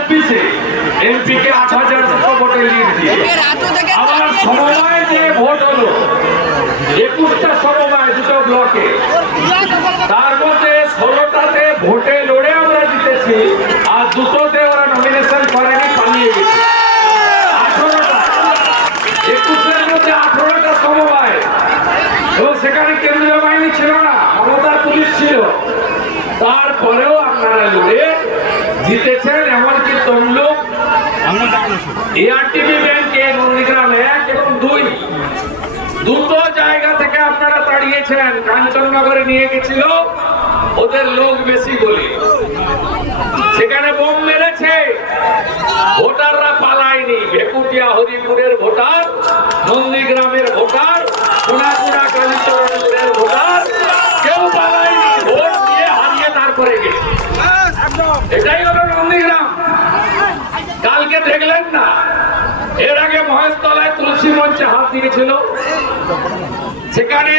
MP কে আট হাজার ভোটে লিড দিয়ে আবার সমবায় যে ভোট হলো। একুশটা সমবায় দুটো ব্লকে। তার মধ্যে ষোলোটাতে ভোটে লড়ে আমরা জিতেছি আর দুটোতে ওরা নমিনেশন করেনি পালিয়ে গেছে। আঠারোটা। একুশের মধ্যে আঠারোটা সমবায়। এবং সেখানে কেন্দ্রীয় বাহিনী ছিল না মমতার পুলিশ ছিল। তারপরেও আপনারা লড়ে জিতেছেন এআরটিভি ব্যাংকে নন্দীগ্রাম এক এবং দুই। দুটো জায়গা থেকে আপনারা দাঁড়িয়েছেন কাঞ্চননগরে নিয়ে গেছিল, ওদের লোক বেশি বলে। সেখানে বোম মেরেছে। ভোটাররা পালায়নি। ভেকুটিয়া হরিপুরের ভোটার, নন্দীগ্রামের ভোটার, সোনাকুড়া কালীচরণের ভোটার কেউ পালায়নি ভোট দিয়ে হারিয়ে তারপরে গেছে এটাই হলো নন্দীগ্রাম কালকে দেখলেন না এর আগে মহেশতলায় তুলসী মঞ্চে হাত দিয়েছিল সেখানে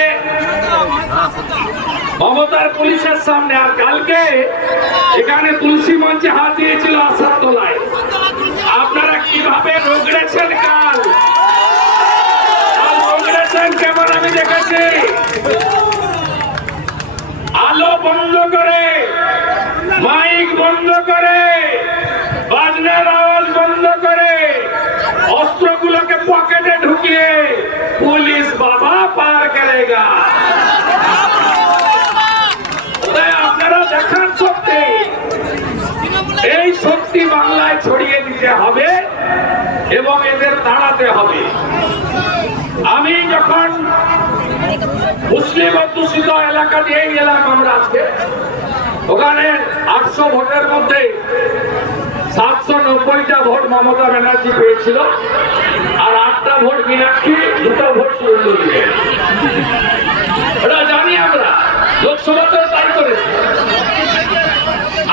মমতার পুলিশের সামনে, আর কালকে এখানে তুলসী মঞ্চে হাত দিয়েছিল আসার তলায়। আপনারা কীভাবে রোগড়েছেন কাল? কেমন আমি দেখেছি। আলো বন্ধ করে, মাইক বন্ধ করে, বাজনার আওয়াজ বন্ধ করে পকেটে ঢুকিয়ে পুলিশ বাবা পার করেগা। আপনারা দেখান সত্যি এই শক্তি বাংলায় ছড়িয়ে দিতে হবে এবং এদের দাঁড়াতে হবে। আমি যখন মুসলিম অধ্যুষিত এলাকা দিয়ে গেলাম আমরা আজকে, ওখানে আটশো ভোটের মধ্যে সাতশো ভোট মমতা ব্যানার্জি পেয়েছিল। আর আটটা ভোট মীনাক্ষী দুটো ভোট সুরেন্দ্র দিলেন ওটা জানি আমরা। লোকসভাতেও তাই করেছে।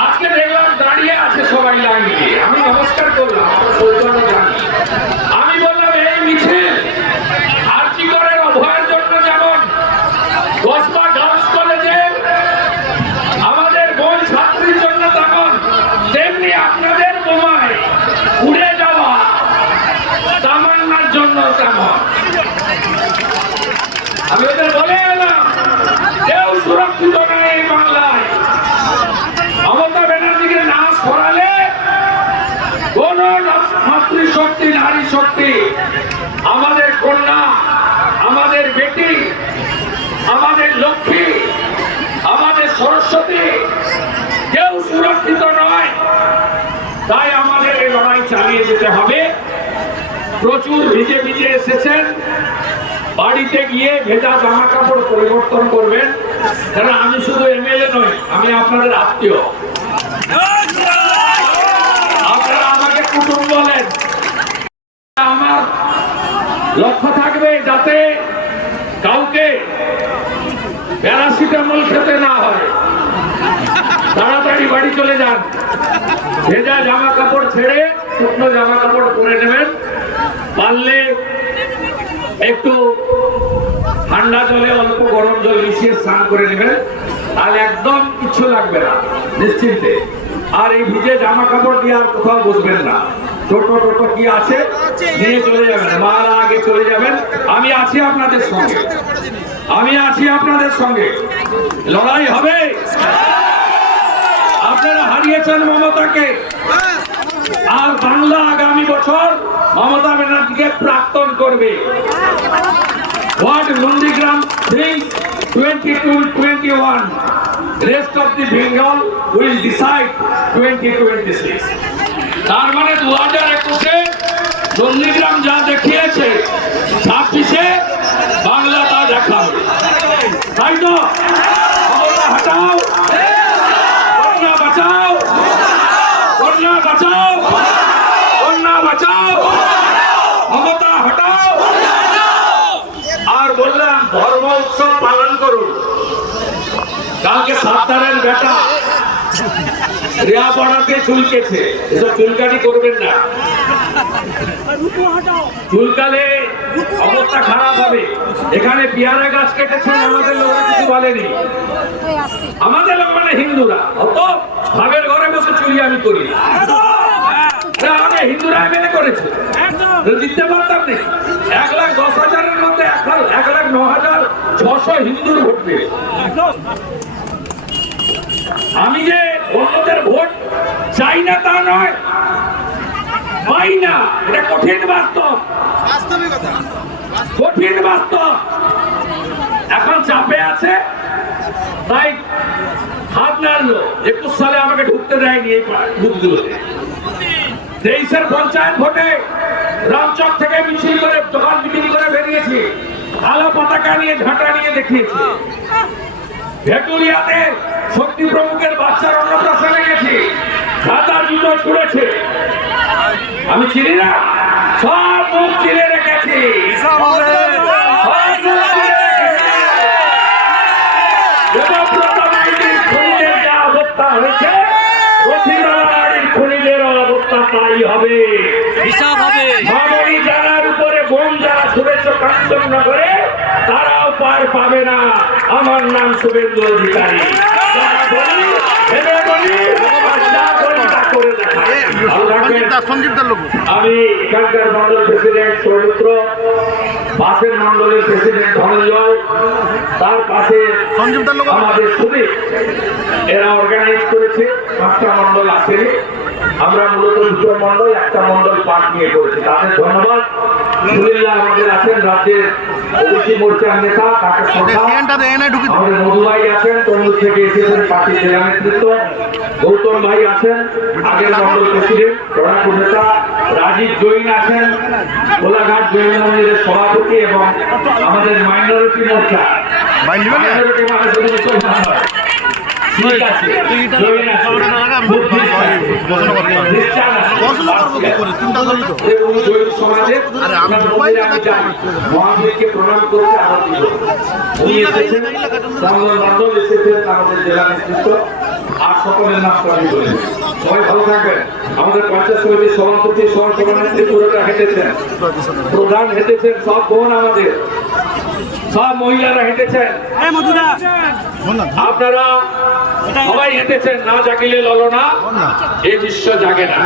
আজকে দেখলাম দাঁড়িয়ে আছে সবাই লাইন দিয়ে। আমি নমস্কার করলাম আমার সৌজন্য জানি আমি বললাম এই মিছিল আর্জি করের অভয়ের জন্য যেমন দশমা গার্লস কলেজে আমাদের বোন ছাত্রীর জন্য তখন তেমনি আপনাদের বোমায় উড়ে যাওয়া তামান্নার জন্য তেমন আমি ওদের বলে এলাম কেউ সুরক্ষিত নয় এই বাংলায় মমতা ব্যানার্জিকে না সরালে কোন মাতৃশক্তি নারী শক্তি আমাদের কন্যা আমাদের বেটি আমাদের লক্ষ্মী আমাদের সরস্বতী কেউ সুরক্ষিত নয় তাই আমাদের এই লড়াই চালিয়ে যেতে হবে প্রচুর ভিজে ভিজে এসেছেন, বাড়িতে গিয়ে ভেজা জামা কাপড় পরিবর্তন করবেন। কারণ আমি শুধু এমএলএ নই, আমি আপনাদের আত্মীয়। আপনারা আমাকে কুটুম বলেন। আমার লক্ষ্য থাকবে যাতে কাউকে প্যারাসিটামল খেতে না হয়। তাড়াতাড়ি বাড়ি চলে যান। ভেজা জামা কাপড় ছেড়ে শুকনো জামা কাপড় পরে নেবেন। পারলে একটু ঠান্ডা জলে অল্প গরম জল মিশিয়ে স্নান করে নেবেন। আর একদম কিচ্ছু লাগবে না, নিশ্চিন্তে। আর এই ভিজে জামা কাপড় দিয়ে আর কোথাও বসবেন না। টোটো টোটো কি আছে, নিয়ে চলে যাবেন মারা আগে চলে যাবেন। আমি আছি আপনাদের সঙ্গে। আমি আছি আপনাদের সঙ্গে। লড়াই হবে। আপনারা হারিয়েছেন মমতাকে। আর বাংলা আগামী বছর মমতা ব্যানার্জিকে প্রাক্তন করবে। Word Nandigram things twenty two twenty one rest of the Bengal will decide twenty twenty six তার মানে দু হাজার একুশে নন্দীগ্রাম যা দেখিয়েছে ছাব্বিশে কালকে বেটা রেয়া পড়াতে চুলকেছে। এসব চুলকানি করবেন না। চুলকালে অবস্থা খারাপ হবে। এখানে পেয়ারা গাছ কেটেছেন, আমাদের লোকেরা কিছু বলেনি। আমাদের লোক মানে হিন্দুরা। অত ভাবের ঘরে বসে চুরি আমি করি হিন্দুরা মেনে করেছে। দিতে পারতাম নেই এক লাখ দশ হাজারের মধ্যে এক লাখ- এক লাখ ন হাজার ছশো হিন্দুর ভোট পেয়েছে আমি যে অন্যদের ভোট চাই না তা নয় পাই না। এটা কঠিন বাস্তব। কঠিন বাস্তব। এখন চাপে আছে তাই হাত নাড়লো একুশ সালে আমাকে ঢুকতে দেয়নি এই বুথগুলোতে। তেইশের পঞ্চায়েত ভোটে রামচক থেকে মিছিল করে দোকান মিছিল করে বেরিয়েছি। আলো পতাকা নিয়ে ঝাঁটা নিয়ে দেখিয়েছি। ভেটুরিয়াতে শক্তি প্রমুখের বাচ্চার অন্নপ্রাশনে গেছি। ছাতা জুতো ছুঁড়েছে। আমি চিনি না। সব মুখ চিনে রেখেছি। অবস্থা তাই হবে। হিসাব হবে। মামনি জানার উপরে যারা ছুড়েছ কাঞ্চননগরে তারাও পার পাবে না। আমার নাম শুভেন্দু অধিকারী। আমি এখানকার মন্ডল প্রেসিডেন্ট সৌমিত্র বাসের মন্ডলের প্রেসিডেন্ট ধনঞ্জয় তার পাশে আমাদের সুদীপ। এরা অর্গানাইজ করেছে পাঁচটা মন্ডল আসেনি। আমরা মূলত দুটো মন্ডল একটা মন্ডল পাঠ নিয়ে করেছি। তাদের ধন্যবাদ। সুনীল্লা আমাদের আছেন রাজ্যের ওবিসি মোর্চার নেতা তাকে শ্রদ্ধা সিএনটা দেয় আমাদের মধু ভাই আছেন তমলুক থেকে এসেছেন পার্টির জেলা নেতৃত্ব। গৌতম ভাই আছেন আগের মন্ডল প্রেসিডেন্ট রণাপুর নেতা। রাজীব জৈন আছেন জৈন মন্দিরের সভাপতি এবং আমাদের মাইনরিটি মোর্চা? মাইনরিটি মানে? শুধু ঠিক আছে, জৈন আছে, বুদ্ধিস্ট আছে, খ্রিস্টান আছে, পড়াশোনা করব কি করে? চিন্তা করি তো। এবং জৈন সমাজের আরে আমি আমরা মোবাইল মন্দিরে আমি দেখাচ্ছি। যাই। মহাবীরকে প্রণাম করতে উনি এসেছেন মন্ডল এসেছেন আমাদের জেলা নেতৃত্ব। আর সকলের নাম আমি বলি সবাই ভালো থাকবেন। আমাদের পঞ্চায়েত সমিতির সভাপতি সহ সভানেত্রী পুরোটা হেঁটেছেন। প্রধান হেঁটেছেন সব বোন আমাদের। সব মহিলারা হেঁটেছেন। আপনারা সবাই হেঁটেছেন না জাগিলে ললনা বল না। এই দৃশ্য জাগে না।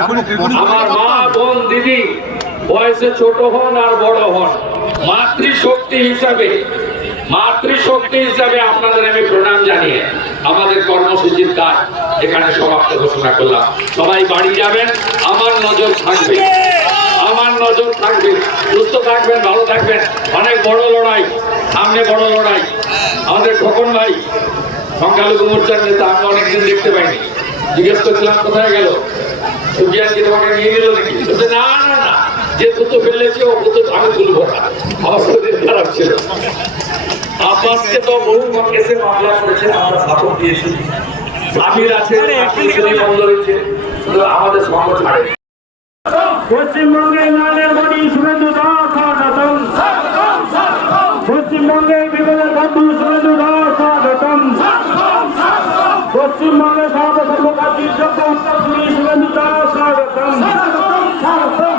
আমার মা বোন দিদি বয়সে ছোট হন আর বড় হন। মাতৃশক্তি হিসাবে মাতৃশক্তি হিসাবে আপনাদের আমি প্রণাম জানিয়ে আমাদের কর্মসূচির কাজ এখানে সমাপ্ত ঘোষণা করলাম। সবাই বাড়ি যাবেন আমার নজর থাকবে। নজর থাকবে সুস্থ থাকবেন ভালো থাকবেন। অনেক বড় লড়াই সামনে বড় লড়াই। আমাদের খোকন ভাই সংখ্যালঘু মোর্চার নেতা আমি অনেকদিন দেখতে পাইনি। জিজ্ঞেস করছিলাম কোথায় গেল? সুবিয়ান কি তোমাকে নিয়ে গেল নাকি? না না না যে থুতো ফেলেছে ও থুতো আমি তুলবো না। আমার শরীর খারাপ ছিল। আব্বাসকে তো বহু কেসে মামলা করেছে আমরা সাপোর্ট দিয়েছি। আমির আছে বন্ধ হয়েছে আমাদের সঙ্গ ছাড়ে পশ্চিমবঙ্গের নালের মণি শুভেন্দু দাস স্বাগতম পশ্চিমবঙ্গের বিপদের বন্ধু শুভেন্দু দাস স্বাগতম পশ্চিমবঙ্গের সর্বসর্বকাশী যোগ্য উত্তরসূরি শুভেন্দু দাস স্বাগতম স্বাগতম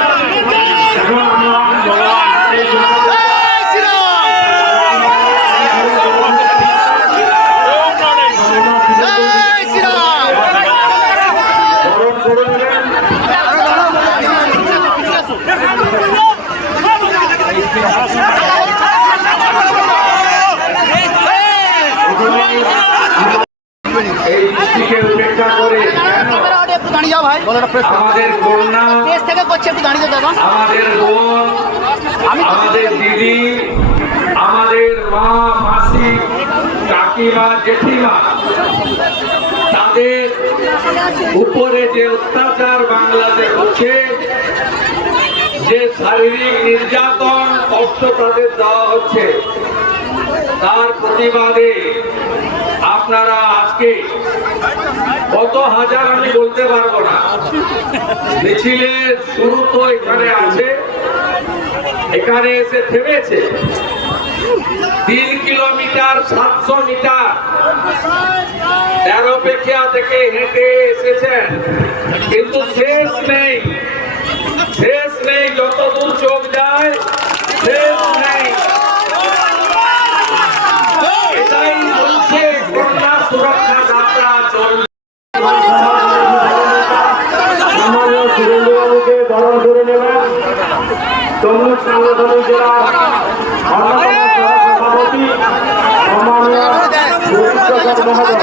এই দৃষ্টিকে উপেক্ষা করে কেন একটু দাঁড়িয়ে যাও ভাই বলো একটা প্রেস আমাদের কন্যা প্রেস থেকে করছে একটু দাঁড়িয়ে যাও আমাদের বোন আমাদের দিদি আমাদের মা মাসি কাকিমা জেঠিমা তাদের উপরে যে অত্যাচার বাংলাতে হচ্ছে যে শারীরিক নির্যাতন কষ্ট তাদের দেওয়া হচ্ছে তার প্রতিবাদে আপনারা আজকে কত হাজার আমি বলতে পারব না। মিছিলের শুরু তো এখানে আছে। এখানে এসে থেমেছে। তিন কিলোমিটার, সাতশো মিটার তেরো পেখিয়া থেকে হেঁটে এসেছেন। কিন্তু শেষ নেই। হবে।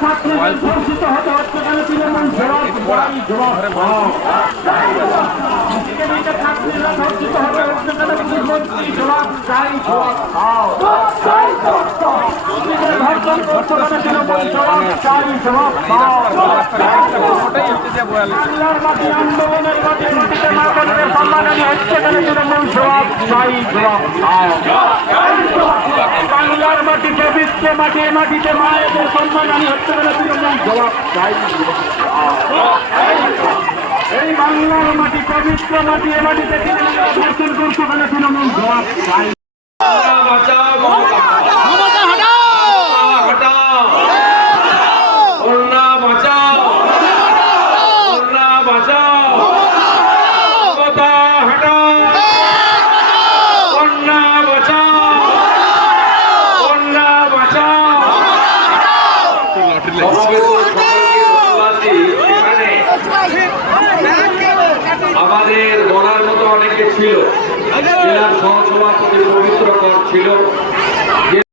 ছাত্রদের ধর্ষিত হতে হচ্ছে কেন তৃণমূল জবাব জবাব বাংলার মাটিতে বিশ্বে মাটি মাটিতে মায়েদের সম্মান আমি হচ্ছে তৃণমূল জবাব চাই এই বাংলার মাটি পবিত্র মাটি এ মাটিতে তৃণমূল। তৃণমূল ছিল।